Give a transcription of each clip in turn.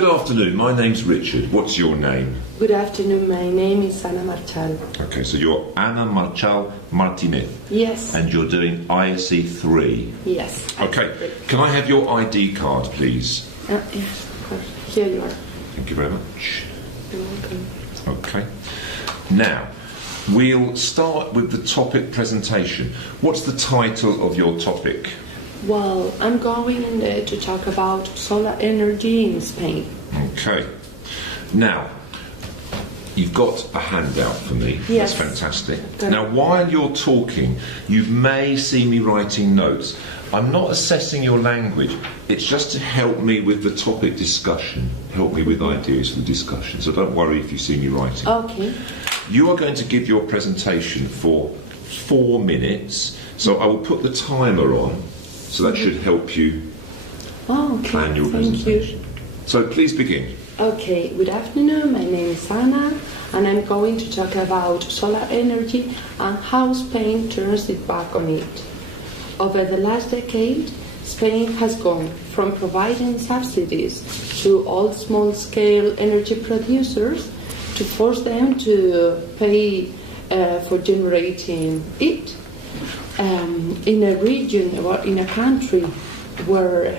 Good afternoon, my name's Richard. What's your name? Good afternoon, my name is Ana Marchal. Okay, so you're Ana Marchal Martinez. Yes. And you're doing ISE 3. Yes. Okay, can I have your ID card, please? Yes, of course. Here you are. Thank you very much. You're welcome. Okay. Now, we'll start with the topic presentation. What's the title of your topic? Well, I'm going to talk about solar energy in Spain. Okay. Now, you've got a handout for me. Yes. That's fantastic. Okay. Now, while you're talking, you may see me writing notes. I'm not assessing your language. It's just to help me with the topic discussion, help me with ideas for the discussion. So don't worry if you see me writing. Okay. You are going to give your presentation for 4 minutes. So I will put the timer on. So that should help you plan your presentation. So please begin. Okay, good afternoon, my name is Ana, and I'm going to talk about solar energy and how Spain turns it back on it. Over the last decade, Spain has gone from providing subsidies to all small-scale energy producers to force them to pay for generating it. In a region or in a country where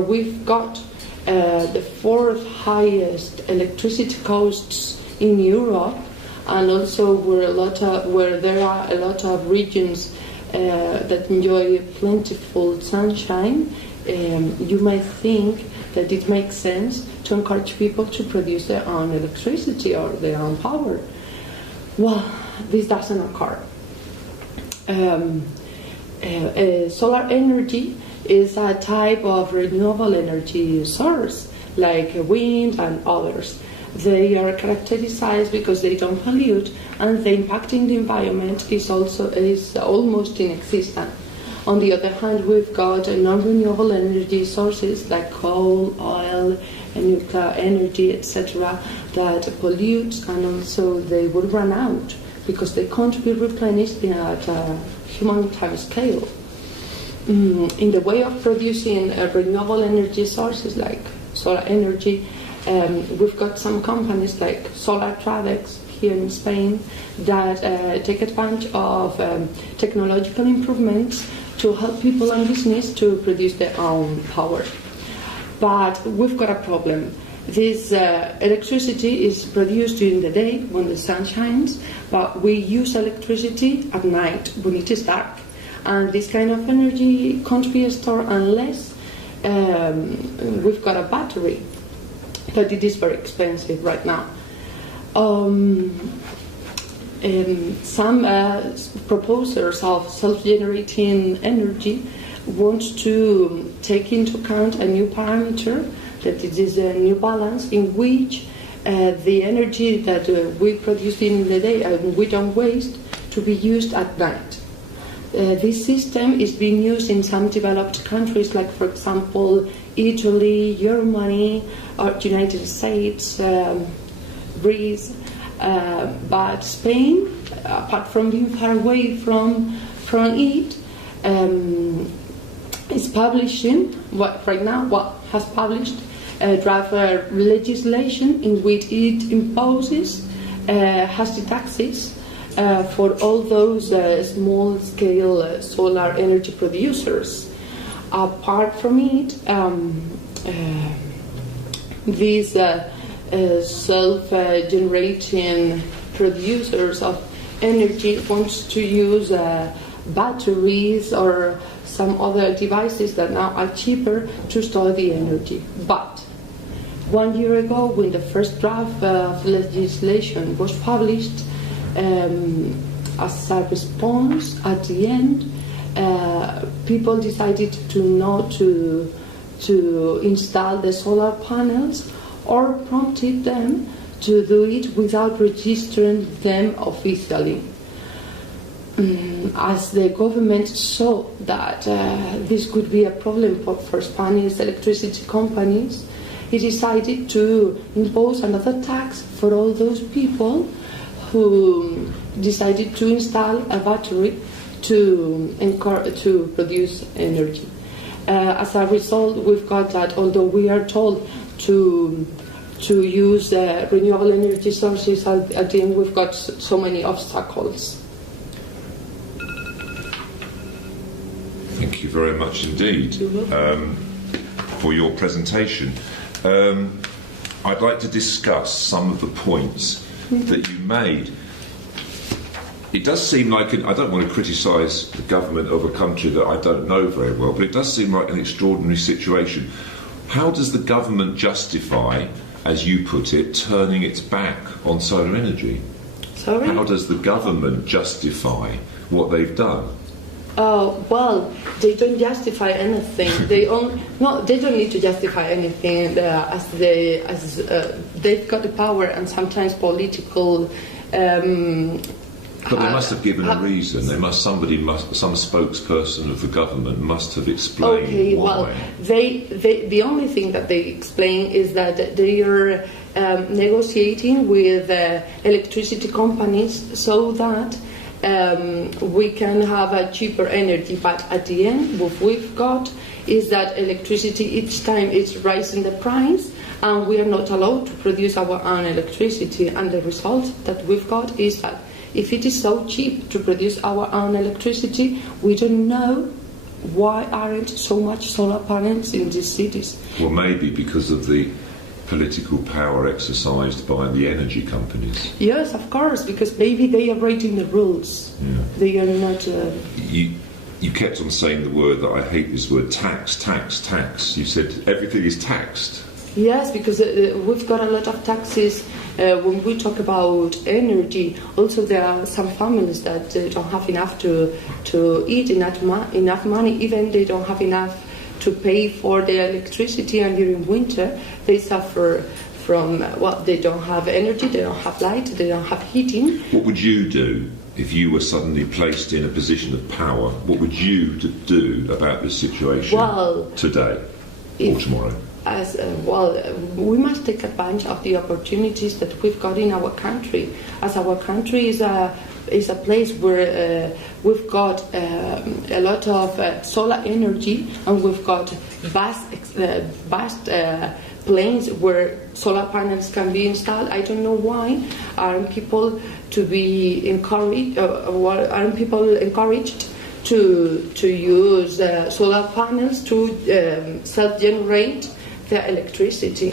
we've got the 4th highest electricity costs in Europe, and also where there are a lot of regions that enjoy plentiful sunshine, you might think that it makes sense to encourage people to produce their own electricity or their own power. Well, this doesn't occur. Solar energy is a type of renewable energy source, like wind and others. They are characterized because they don't pollute, and the impact in the environment is almost inexistent. On the other hand, we've got non-renewable energy sources like coal, oil, nuclear energy, etc., that pollute, and also they will run out because they can't be replenished at a human time scale. In the way of producing renewable energy sources like solar energy, we've got some companies like Solar Tradex here in Spain that take advantage of technological improvements to help people and business to produce their own power. But we've got a problem. This electricity is produced during the day when the sun shines, but we use electricity at night when it is dark. And this kind of energy can't be stored unless we've got a battery, but it is very expensive right now. Some proposers of self-generating energy want to take into account a new parameter, that it is a new balance in which the energy that we produce in the day and we don't waste to be used at night. This system is being used in some developed countries like, for example, Italy, Germany, or United States, Greece, but Spain, apart from being far away from it, is publishing has published draft legislation in which it imposes hasty taxes for all those small-scale solar energy producers. Apart from it, these self-generating producers of energy want to use batteries or some other devices that now are cheaper to store the energy. But 1 year ago, when the first draft of legislation was published, as a response at the end, people decided to install the solar panels, or prompted them to do it without registering them officially. As the government saw that this could be a problem for Spanish electricity companies, it decided to impose another tax for all those people who decided to install a battery to produce energy. as a result, we've got that although we are told to use renewable energy sources, at the end we've got so many obstacles. Thank you very much indeed for your presentation. I'd like to discuss some of the points that you made. It does seem like, I don't want to criticise the government of a country that I don't know very well, but it does seem like an extraordinary situation. How does the government justify, as you put it, turning its back on solar energy? Sorry? How does the government justify what they've done? Well, they don't justify anything. They don't need to justify anything as they've got the power and sometimes political. But they must have given a reason. Some spokesperson of the government must have explained why. Well, the only thing that they explain is that they are negotiating with electricity companies so that we can have a cheaper energy. But at the end, what we've got is that electricity each time it's rising the price, and we are not allowed to produce our own electricity. And the result that we've got is that if it is so cheap to produce our own electricity, we don't know why aren't so much solar panels in these cities. Well, maybe because of the political power exercised by the energy companies. Yes, of course, because maybe they are writing the rules. Yeah. They are not. You kept on saying the word that I hate, this word tax, tax, tax. You said everything is taxed. Yes, because we've got a lot of taxes when we talk about energy. Also, there are some families that don't have enough to eat, enough money, even they don't have enough to pay for their electricity, and during winter they suffer from they don't have energy, they don't have light, they don't have heating. What would you do if you were suddenly placed in a position of power? What would you do about this situation today or tomorrow? We must take advantage of the opportunities that we've got in our country, as our country is a place where we've got a lot of solar energy, and we've got vast plains where solar panels can be installed. I don't know why aren't people encouraged to use solar panels to self-generate their electricity.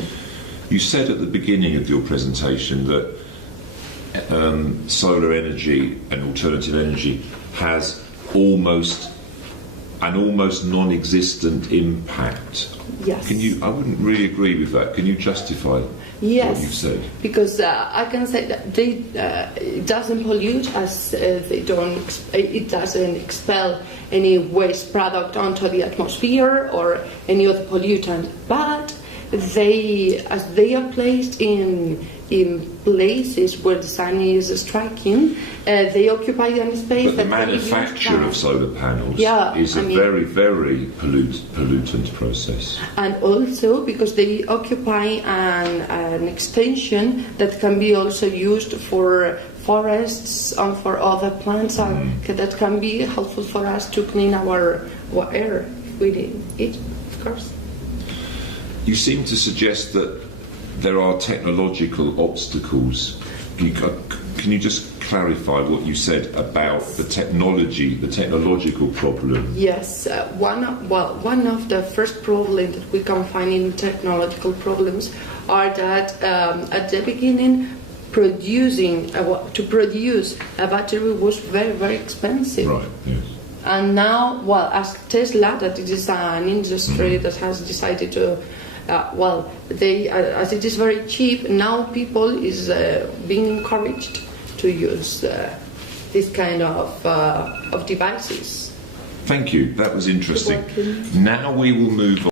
You said at the beginning of your presentation that solar energy and alternative energy has almost non-existent impact. Yes. I wouldn't really agree with that. Can you justify what you've said? Because I can say that it doesn't pollute, as it doesn't expel any waste product onto the atmosphere or any other pollutant, but as they are placed in places where the sun is striking, they occupy an space. But the manufacture of solar panels is a very, very pollutant process. And also because they occupy an extension that can be also used for forests and for other plants that can be helpful for us to clean our air if we need it, of course. You seem to suggest that there are technological obstacles. Can you just clarify what you said about the technological problem? Yes, one of the first problems that we can find in technological problems are that at the beginning to produce a battery was very, very expensive. Right, yes. And now, as Tesla, that it is an industry that has decided to as it is very cheap, now people is being encouraged to use this kind of devices. Thank you. That was interesting. Now we will move on.